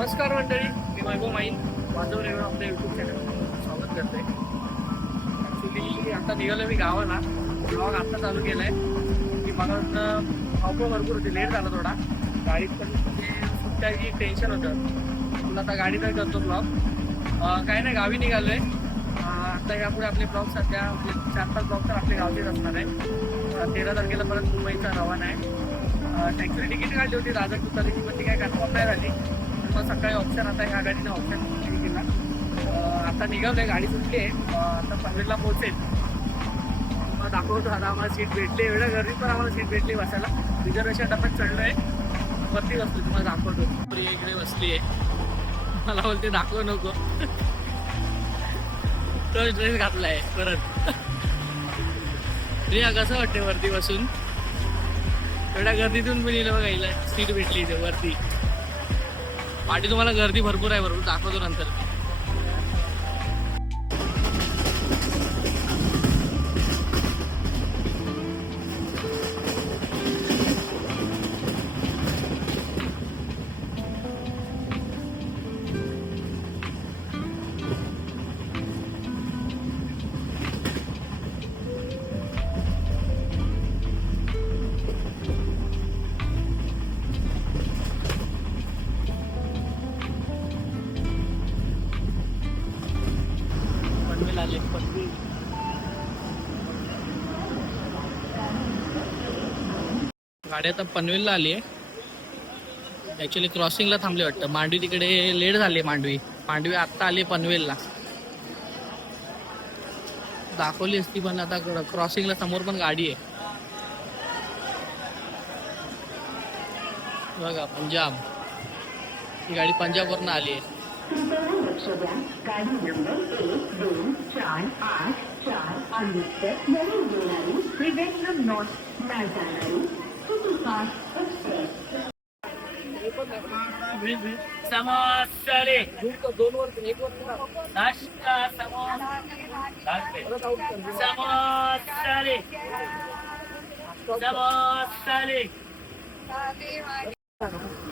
नमस्कार मंडळी, मी वैभव माईन माझं रेवण आपल्या यूट्यूब चॅनल स्वागत करते. ॲक्च्युली आता निघालो मी गावाला. आत्ता चालू केलं आहे की मला धावपळ भरपूर होती, लेट झाला थोडा. गाडीत पण म्हणजे सुट्ट्याची टेन्शन होतं. मला आता गाडी काय करतो ब्लॉग काय नाही, गावी निघालो आहे. आता यापुढे आपले ब्लॉग सध्या म्हणजे 4-5 ब्लॉग तर आपल्या गावचेच असणार आहे. 13 तारखेला परत मुंबईचा रवाना आहे. टॅक्सी तिकीट काढली होती राजापूर तालुकी, पण ती काय कन्फर्म नाही झाली. मग सकाळी ऑप्शन आता ह्या गाडीने ऑप्शन केला. आता निघालोय, गाडी सुटली आहे. आता पनवेलला पोहोचेल. मग दाखवतो आता आम्हाला सीट भेटली. एवढ्या गर्दीत पण आम्हाला सीट भेटली बसायला. रिझर्वेशन टप्प्यात चढलो आहे, वरती बसलो. तुम्हाला दाखवतो. प्रिया इकडे बसली आहे, मला बोलते दाखवू नको. तो ड्रेस घातलाय परत. प्रिया कसं वाटते वरती बसून? एवढ्या गर्दीतून पण येईल बघायला सीट भेटली इथे वरती. पाठी तुम्हाला गर्दी भरपूर आहे, बरोबर दाखवतो नंतर. गाडी आता पनवेलला आली आहे. ॲक्च्युली क्रॉसिंगला थांबले वाटतं. मांडवी तिकडे लेट झाली. मांडवी आत्ता आली पनवेलला. दाखवली असती पण आता क्रॉसिंगला समोर पण गाडी आहे बघा. पंजाब, ही गाडी पंजाबवरून आली आहे. गाडी नंबर 1248 अमृतसर नवीन जोडणारी त्रिवेंद्रम नॉर्थ जाणारी सुपरफास्ट एक्सप्रेस. समोसाले 2 वर्ष 1 वर्ष नाश्ता समोसा समोसाले समोसाले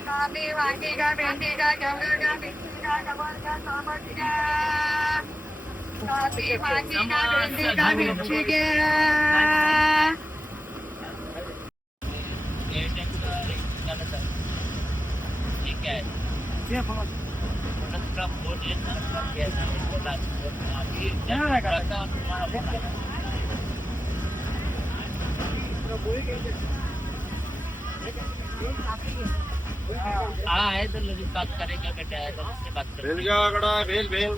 काबे वांगे का भेंडी का गवळा का भेंडी का गवार का सामट का काबे वांगे का भेंडी का मिरची का. ठीक आहे. हाँ है तो लोग बात करेगा बेटा, है तो उससे बात करेगा. भेल क्या कड़ा भेल भेल.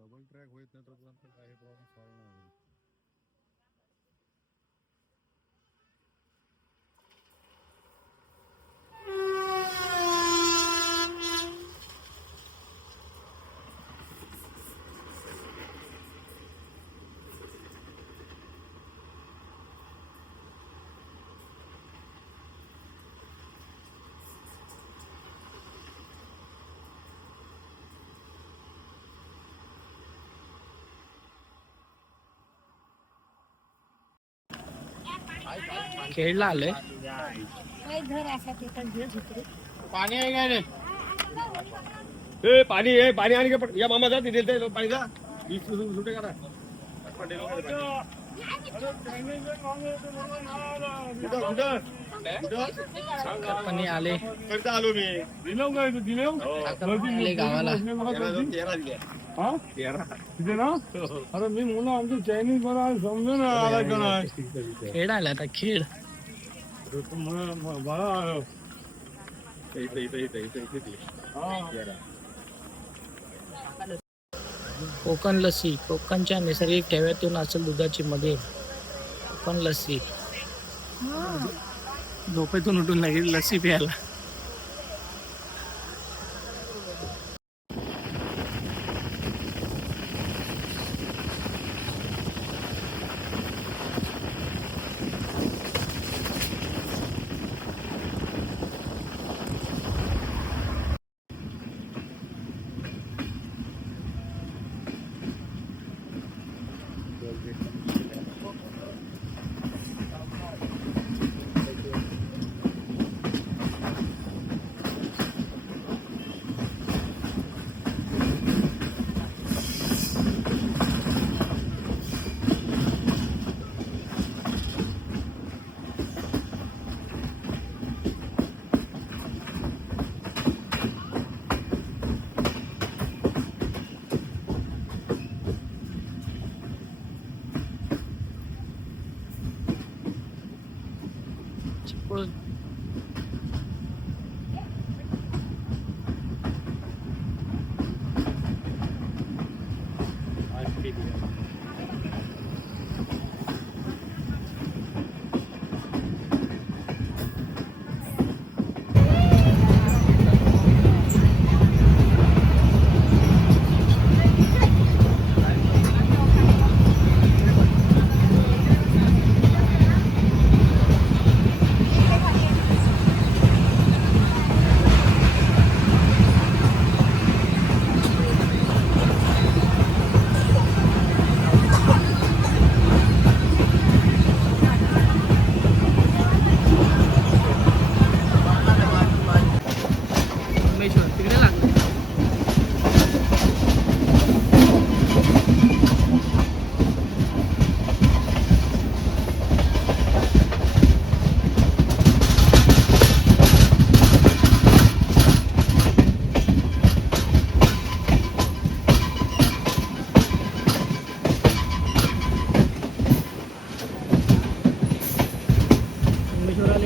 डबल ट्रॅक होत नाही तोपर्यंत काही प्रॉब्लेम सॉल्व्ह नाही होईल. खेळला आलोय. पाणी आहे काय रे? ए पाणी आहे, पाणी आणि काय या मामा जा तिथे ते पाणी जा. सुटे करा. पाणी आले आलो मी गावाला. अरे मी मुलं आमचं चायनीज बरा समजू ना आला का नाही. खेळ आला आता खेळ. कोकण लस्सी, कोकणच्या नैसर्गिक ठेव्यातून असेल दुधाची मध्ये. कोकण लस्सी. झोपेतून उठून लागेल लस्सी प्यायला.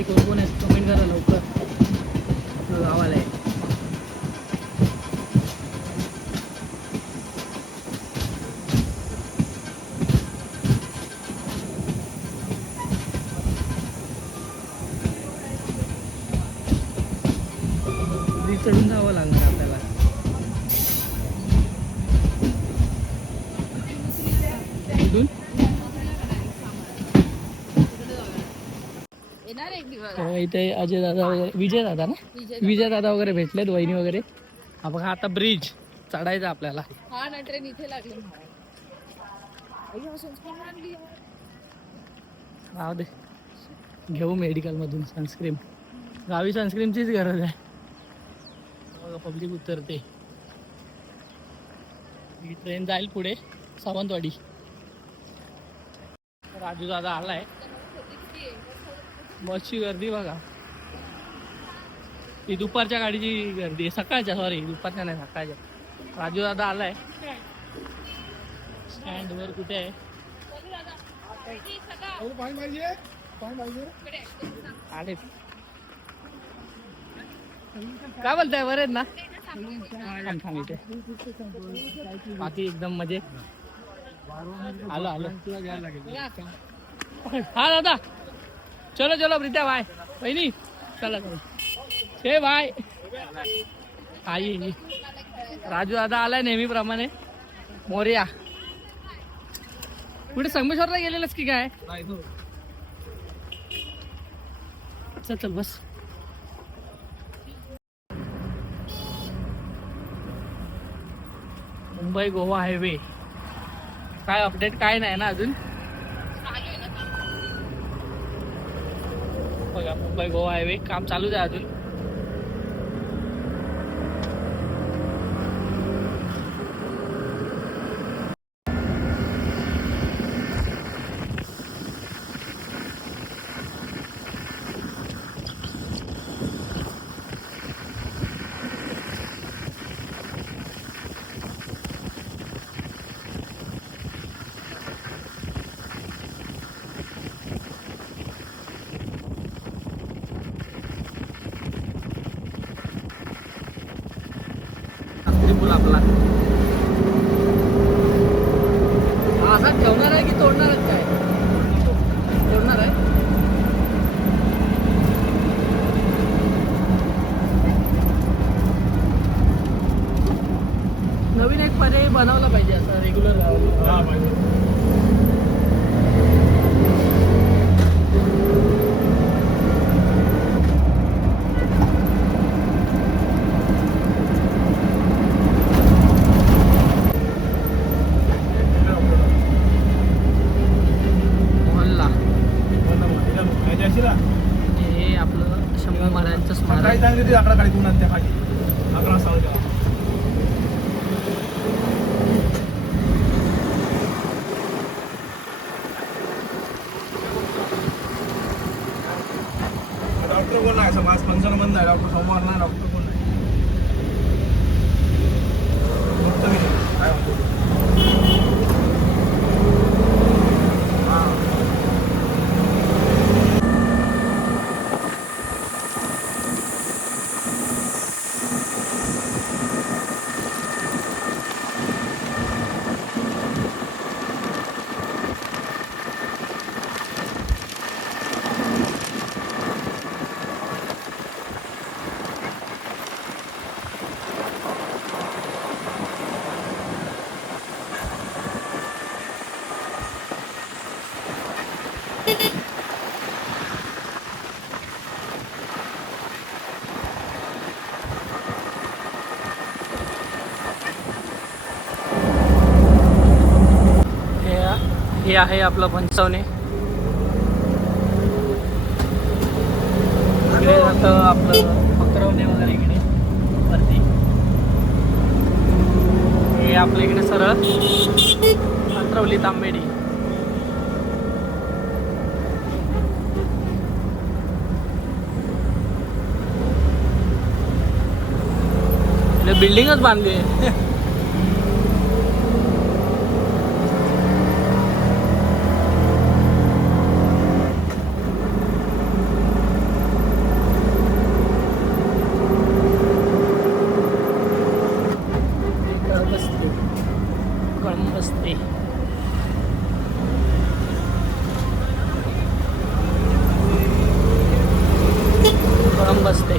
कोण आहेत कमेंट करा लवकर. गावाला आहे. चढून जावं लागणार आपल्याला. इथे अजय दादा वगैरे, विजय दादा ना, विजय दादा वगैरे भेटलेत, वहिनी वगैरे. हा बघा आता ब्रिज चढायचा आपल्याला. हा ना, ट्रेन इथे लागले. राहू दे, घेऊ मेडिकल मधून सनस्क्रीन. गावी सनस्क्रीनचीच गरज आहे. पब्लिक उतरते. ही ट्रेन जाईल पुढे सावंतवाडी. राजू दादा आलाय. बसची गर्दी बघा. ही दुपारच्या गाडीची गर्दी आहे, सकाळच्या, सॉरी दुपारच्या नाही, सकाळच्या. राजू दादा आलाय. स्टँड वर कुठे आहे? आले. काय बोलताय, बरे आहेत ना? बाकी एकदम मजे. आलो आलो. हा दादा, चलो चलो प्रीत्या बाय. बहिणी चला चला. हे बाय. आई राजू दादा आलाय नेहमीप्रमाणे. मोर्या. कुठे संगमेश्वरला गेलेलंच की काय? चल चल बस. मुंबई गोवा हायवे. काय अपडेट काय नाही ना अजून. मुंबई गोवा हायवे काम चालूच आहे अजून. पूल आपला असा ठेवणार आहे की तोडणार आहे काय? तोडणार आहे. नवीन एक पर्याय बनवला पाहिजे असं रेग्युलर हे आपलं शंभू महाराजांचं स्मारक. डॉक्टर कोण नाही समाज पंचायत बंद आहे. डॉक्टर सोमवार नाही. डॉक्टर कोण नाही. फक्त मी काय म्हणतो हे आहे आपलं पंचवणे. इकडे जातं आपलं पकरवणे वगैरे इकडे वरती. हे आपल्या इकडे सरळ अंतरवली तांबेडी. बिल्डिंगच बांधली आहे. कळंबस्ते कळंबस्ते.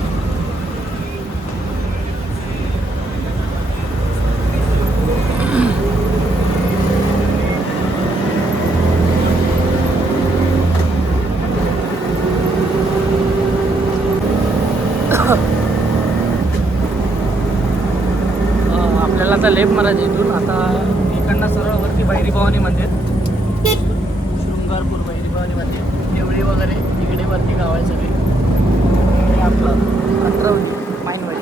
आपल्याला आता लेप मारायचं इथून. आता इकडनं सरळ वरती भैरी भवानी मंदिर, शृंगारपूर भैरी भवानी मंदिर, देवळी वगैरे इकडे वरती गाव आहे सगळी. हे आपलं अठरावली माईनवाडी.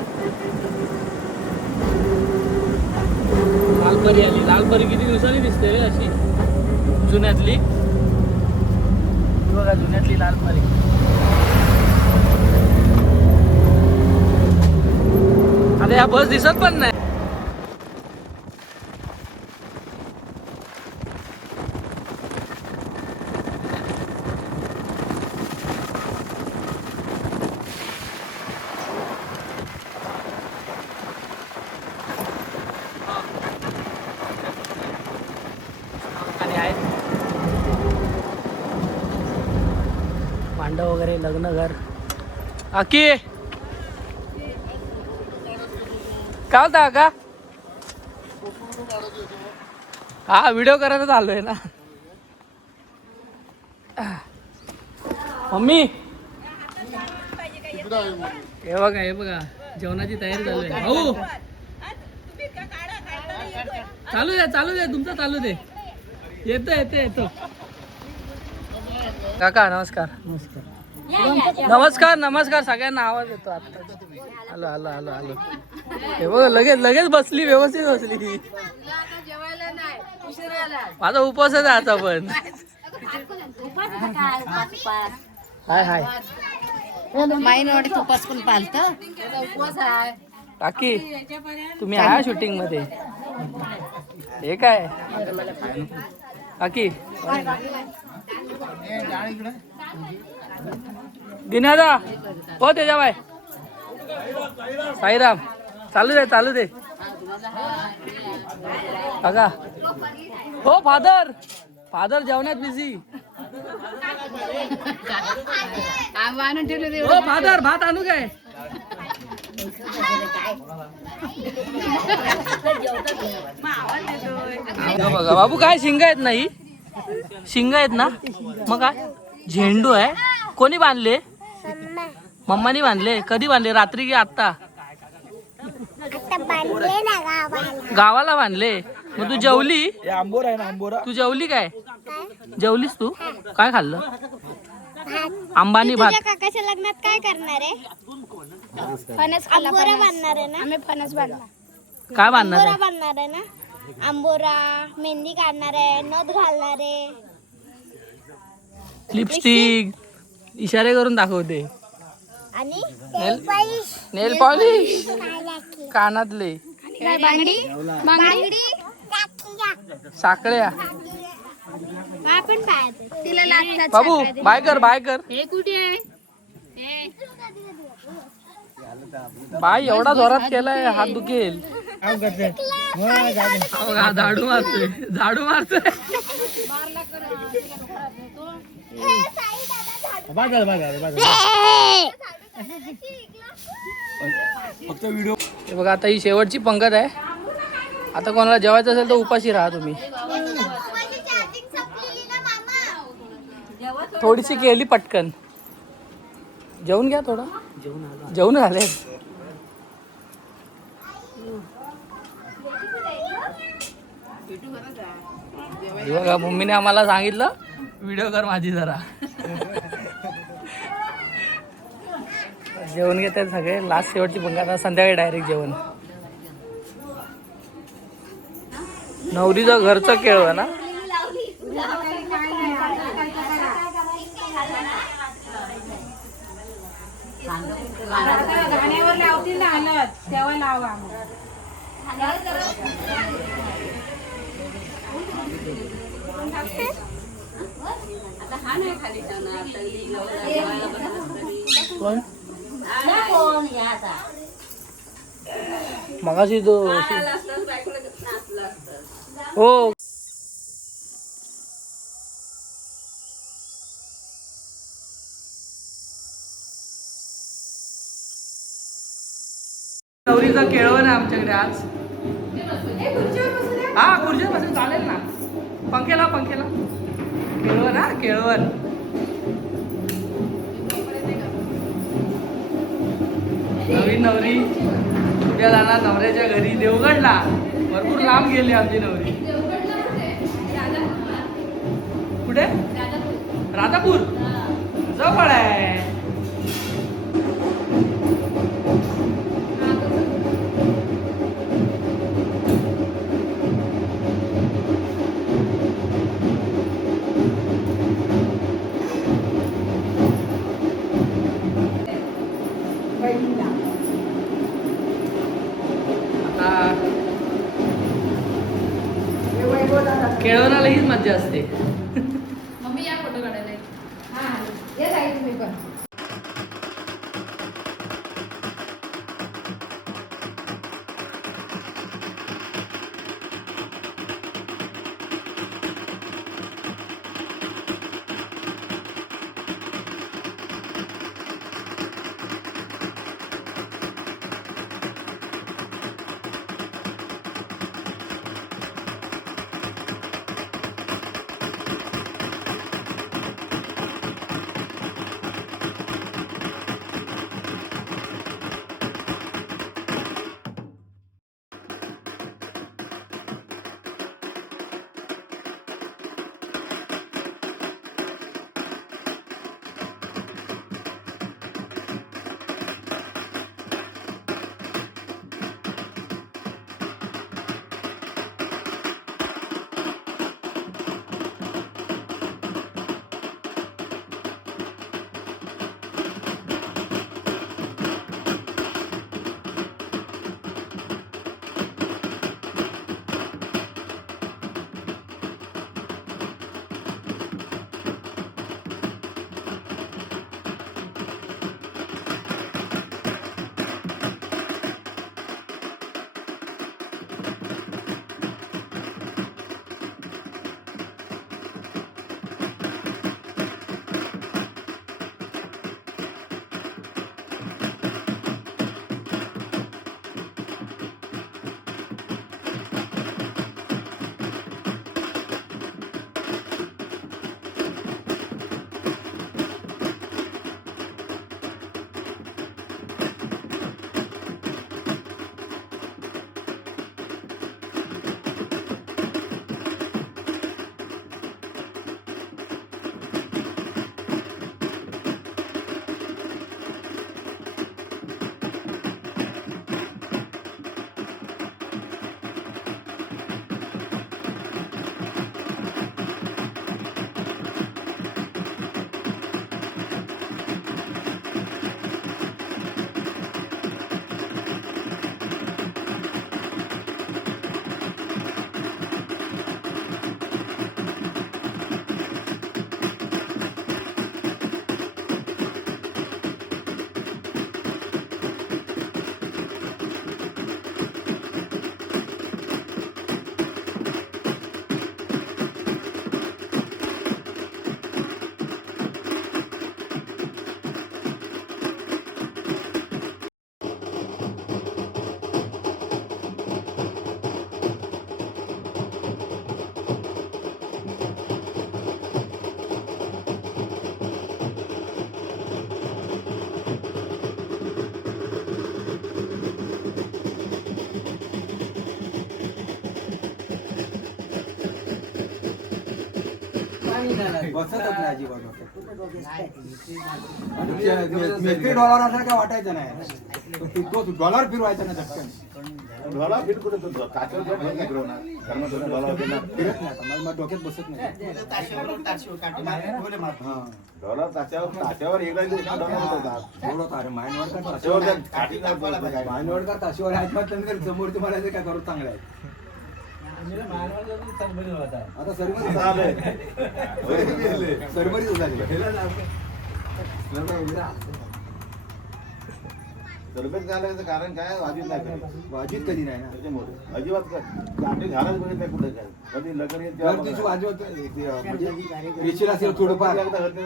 लालपरी आली. लालपरी किती दिवसांनी दिसते रे अशी जुन्यातली. बघा जुन्यातली लालपरी. आता या बस दिसत पण नाही. भांडं वगैरे लग्न घर. आकी काय होता का? हा व्हिडिओ करायला चाललोय ना. मम्मी हे बघा जेवणाची तयारी चालू आहे. भाऊ चालू दे तुमचं चालू दे. येतो काका नमस्कार. नमस्कार नमस्कार सगळ्यांना आवाज येतो आता. आलो आलो आलो आलो. हे बघ लगेच लगेच बसली, व्यवस्थित बसली. माझा उपवासच आहे आता पण. हाय हाय माईनवाडी तुपास पण पालत उपवास आहे. काकी तुम्ही आहे शूटिंग मध्ये. हे काय काकी दिनादा हो त्याच्या बाय साईराम चालू दे चालू दे. काका हो फादर फादर जेवणात बिझी. आणून ठेवले हो फादर भात आणू काय. बघा बाबू काय शिंग आहेत नाही शिंग आहेत ना. मग काय झेंडू आहे. कोणी बांधले. मम्मानी बांधले. कधी बांधले रात्री की आत्ता. गावाला बांधले. मग तू जेवली. आंबोरा आहे ना आंबोरा. तू जेवली काय. जेवलीस तू काय खाल्लं. अंबानी भात. काकाच्या लग्नात काय करणार आहे. फणस आंबोरा बांधणार आहे ना. आम्ही फणस बांधणार. काय बांधणार आंबोरा आहे. बांधणार आहे ना. आंबोरा मेहंदी काढणार आहे. नथ घालणार आहे. लिपस्टिक इशारे करून दाखवते. आणि नेल पॉलिश कानातले बांगडी बांगडी साखळ्या. आपण पाहतो तिला लागतात. बाबू बाय कर बाय कर. हे कुठे आहे. बाय एवढा जोरात केलाय हात दुखेल. झाडू मारतोय झाडू मारतोय. फक्त व्हिडिओ. हे बघा आता ही शेवटची पंगत आहे. आता कोणाला जेवायचं असेल तर उपाशी राहा तुम्ही. थोडीशी केली पटकन. जेवून घ्या थोडं. जेवून झाले. बघा मम्मीने आम्हाला सांगितलं व्हिडिओ कर माझी जरा. जेवण घेतात सगळे. लास्ट शेवटची पंगत. आता संध्याकाळी डायरेक्ट जेवण. नवरीचं घरचं केळ ना. गाण्यावर लावतील ना हलत तेव्हा लावा. मगाशी तो हो नवरीचं केळवण आहे आमच्याकडे आज. हा खुर्च्या बसून चालेल ना. पंखेला पंखेला केळवण. हा केळवण. नवीन नवरी उद्या जाणार नवऱ्याच्या घरी देवगडला. भरपूर लांब गेली आमची नवरी. कुठे राधापूर जवळ आहे. केळवणाला हीच मज्जा असते. मम्मी या फोटो काढायला. हा येत आहे तुम्ही पण. बसतच नाही अजिबात मेस्त्री डॉलर असं काय वाटायचं नाही तो डॉलर फिरवायचा ना झटकन डॉलर फिट कुठे तो ताच्यावर फिरत नाही फिरवणार कारण डॉलर फिरत नाही आता मला डोक्यात बसत नाही डॉलर ताच्यावर एकदा अरे माइंडवर का ताच्यावर माइंडवर का ताशीवर आहेत मग त्यांनी समोरचे म्हणायचं काय करू चांगलं आहे आता सरबरीच झाली सरबत घालायचं कारण काय वाजीत नाही कधी. वाजीत कधी नाही ना त्याच्यामुळे अजिबात काय काटे घालायच बघित नाही कुठे काय कधी लग्न येत दर दिवशी वाजवत म्हणजे रेशील असेल थोडंफार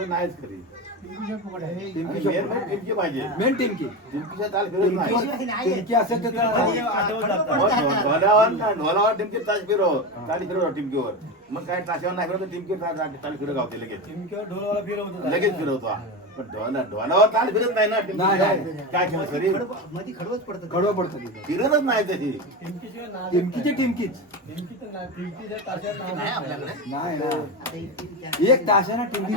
नाहीच खरी टिमकी पाहिजे मेन टिमकी टिमकीच्या ताल फिरत नाही टिमकी असेल तर ढोलावर टिमकी तास फिरव ताली फिरव टिमकीवर मग काय ताशावर नाही फिरवतो टिमकी ताली फिरव गावते लगेच लगेच फिरवतो पण ढोलावर ताल फिरत नाही ना टिमकी काय केलं शरीर कडवं पडतं फिरतच नाही त्याची टिमकीची टिमकीच नाही ना एक तासाना टिमकी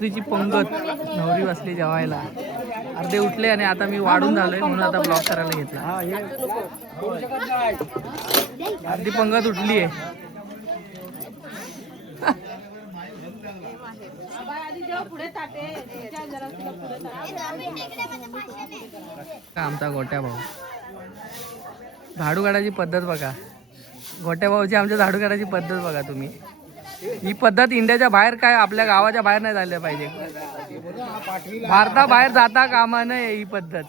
रात्रीची पंगत नवरी बसली जेवायला अर्धे उठले आणि आता मी वाढून झालोय म्हणून आता ब्लॉक करायला घेतला अर्धी पंगत उठली आहे आमचा गोट्या भाऊ झाडू काढायची पद्धत बघा गोट्या भाऊची आमच्या झाडू काढायची पद्धत बघा तुम्ही ही पद्धत इंडियाच्या बाहेर काय आपल्या गावाच्या बाहेर नाही झाली पाहिजे भारताबाहेर जाता कामा नये ही पद्धत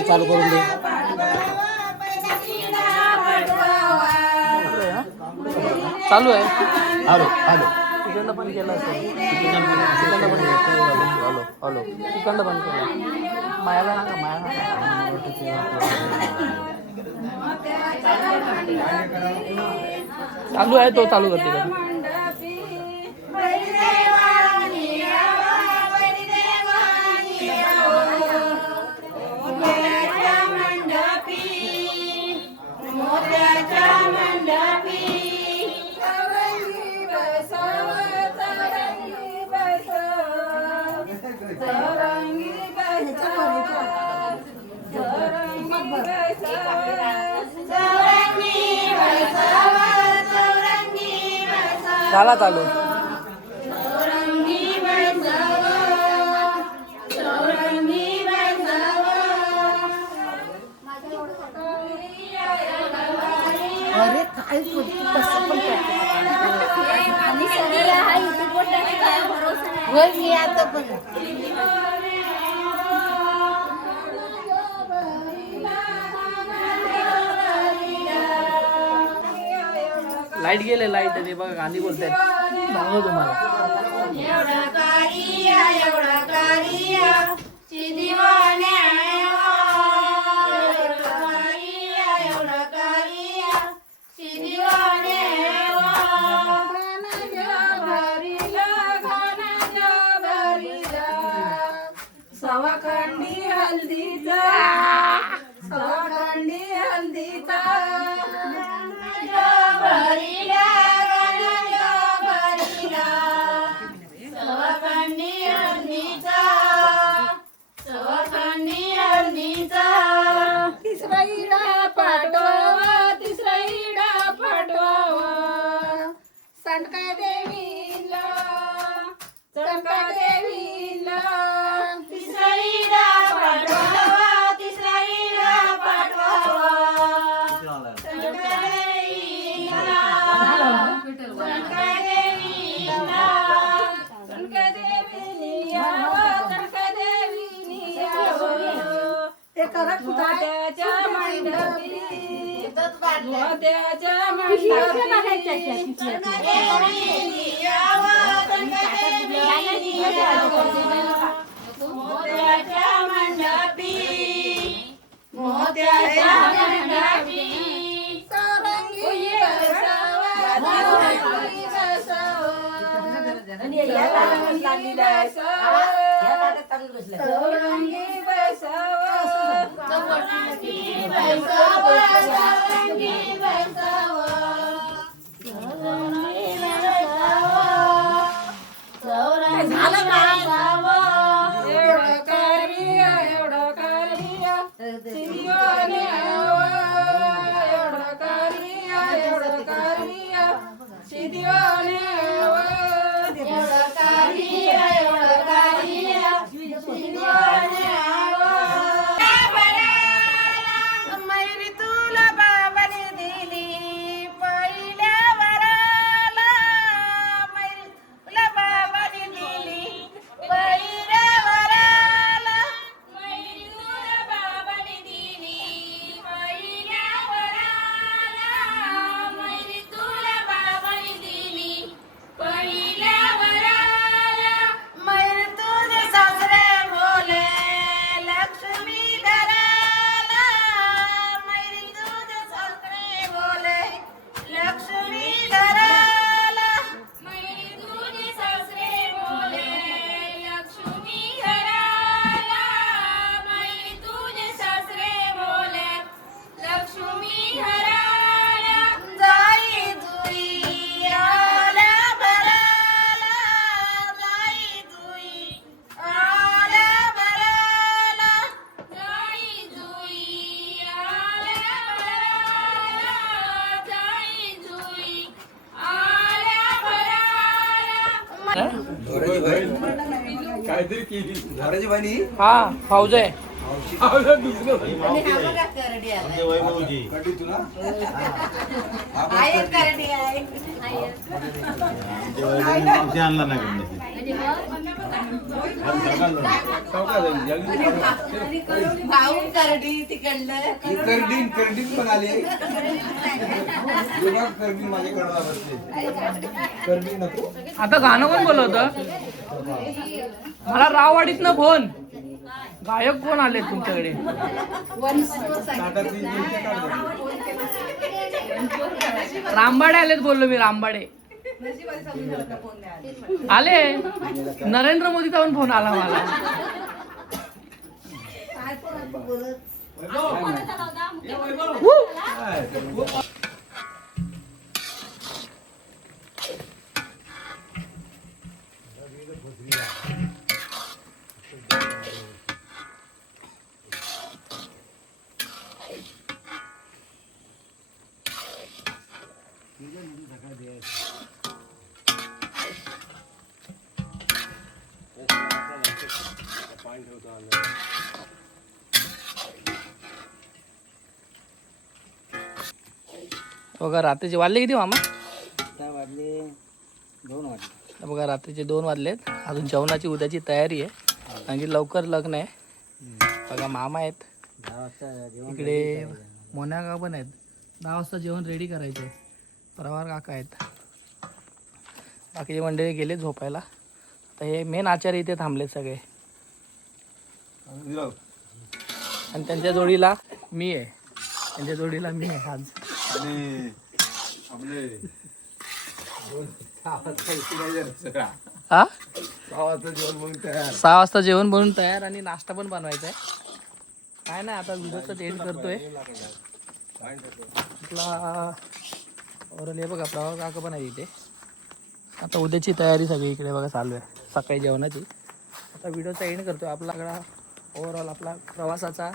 चालू करून दे चालू आहे हॅलो हॅलो तिकडनं पण केलं असेल तिकडनं पण हॅलो हॅलो तिकडनं पण केलं मायाला ना चालू आहे तो चालू करते झाला चालू अरे काय मी आता पण लाईट गेले लाईट ते बघा गाणी बोलतायत सांगू तुम्हाला एवढं कारिया एवढं कारिया शिदीवाने एवढं कारिया शिदीवाने सवाखंडी हल्दीचा सवाखंडी हल्दीचा भरीला भरीला सवाखंडी हल्दीचा सवाखंडी हल्दीचा तिसरा इडा पाठवावा तिसरा इडा पाठवावा संडका देवीला संडका देवीला तिसरा इडा पाठवावा तिसरा इडा पाठवावा संडका देवीला संडका देवीला संडका देवीनी यावं संडका देवीनी यावं ते करत मोत्याच्या मंडपी मोत्याच्या मंडपी देवीनी यावं संडका देवीनी यावं मोत्याच्या मंडपी मोत्याच्या मंडपी सारंगी बसावा सारंगी बसावा सारंगी बसावा सारंगी बसावा सारंगी बसावा सारंगी बसावा झालं एवढं कारिया एवढं कारिया शिदीवाने एवढं कारिया एवढं कारिया शिदीवाने एवढं कारिया एवढं कारिया शिदीवाने मैरी तुला बाबाने दिली पहिल्या वराला मैरी तुला बाबाने दिली पहिल्या वराला मैरी तुला बाबाने दिली पहिल्या वराला मैरी तुला बाबाने दिली पहिल्या वराला मैरी तुझे सासरे बोले लक्ष्मी घराला मैरी तुझे सासरे बोले लक्ष्मी घराला मैरी तुझे सासरे बोले लक्ष्मी घराला मैरी तुझे सासरे बोले लक्ष्मी घराला जाई जुई आल्या भराला जाई जुई आल्या भराला जाई जुई आल्या भराला जाई जुई आल्या भराला काहीतरी केली घराची बाणी हा फौज आहे वैभवजी कधी तुला मावशी आणला नाही करडीन करडीन पण आले करडीन माझ्याकडे बसले करडीन नको आता गाणं कोण बोलवतं मला राववाडीतनं फोन गायक कोण आले तुमच्याकडे रामबाडे आलेत बोललो मी रामबाडे आले नरेंद्र मोदीचा पण फोन आला मला बघा रात्रीचे वाजले किती मामा? वाजले 2 वाजले. बघा रात्रीचे 2 वाजलेत. अजून जेवणाची उद्याची तयारी आहे कारण की लवकर लग्न आहे. बघा मामा आहेत इकडे, मोन्यागाव पण आहेत. 10 वाजता जेवण रेडी करायचं आहे. प्रवार काका आहेत. बाकीचे मंडळी गेले झोपायला. आता हे मेन आचार्य इथे थांबले सगळे आणि त्यांच्या जोडीला मी आहे. आज हा 6 वाजता जेवण बनवून तयार आणि नाश्ता पण बनवायचा आहे. काय नाही आता व्हिडिओचं एंड करतोय आपला. ओरल हे बघा प्रवास काका पण आहे इथे. आता उद्याची तयारी सगळी इकडे बघा चालू आहे सकाळी जेवणाची. आता व्हिडिओचा एंड करतोय. आपल्याकडा ओव्हरऑल आपला प्रवासाचा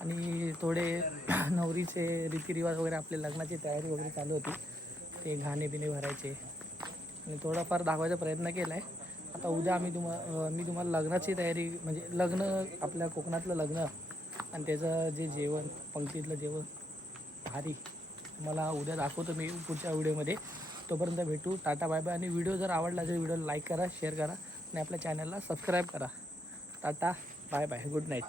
आणि थोडे नवरीचे रीतिरिवाज वगैरे आपले लग्नाची तयारी वगैरे चालू होती. ते घाणे बिणे भरायचे आणि थोडाफार दाखवायचा प्रयत्न केला आहे. आता उद्या मी तुम्हाला लग्नाची तयारी म्हणजे लग्न आपल्या कोकणातलं लग्न आणि त्याचं जे जेवण पंक्तीतलं जेवण भारी मला उद्या दाखवतो मी पुढच्या व्हिडिओमध्ये. तोपर्यंत भेटू. Tata bye bye. आणि व्हिडिओ जर आवडला असेल व्हिडिओला लाईक करा, शेअर करा आणि आपल्या चॅनलला सबस्क्राईब करा. Tata bye bye. Good night.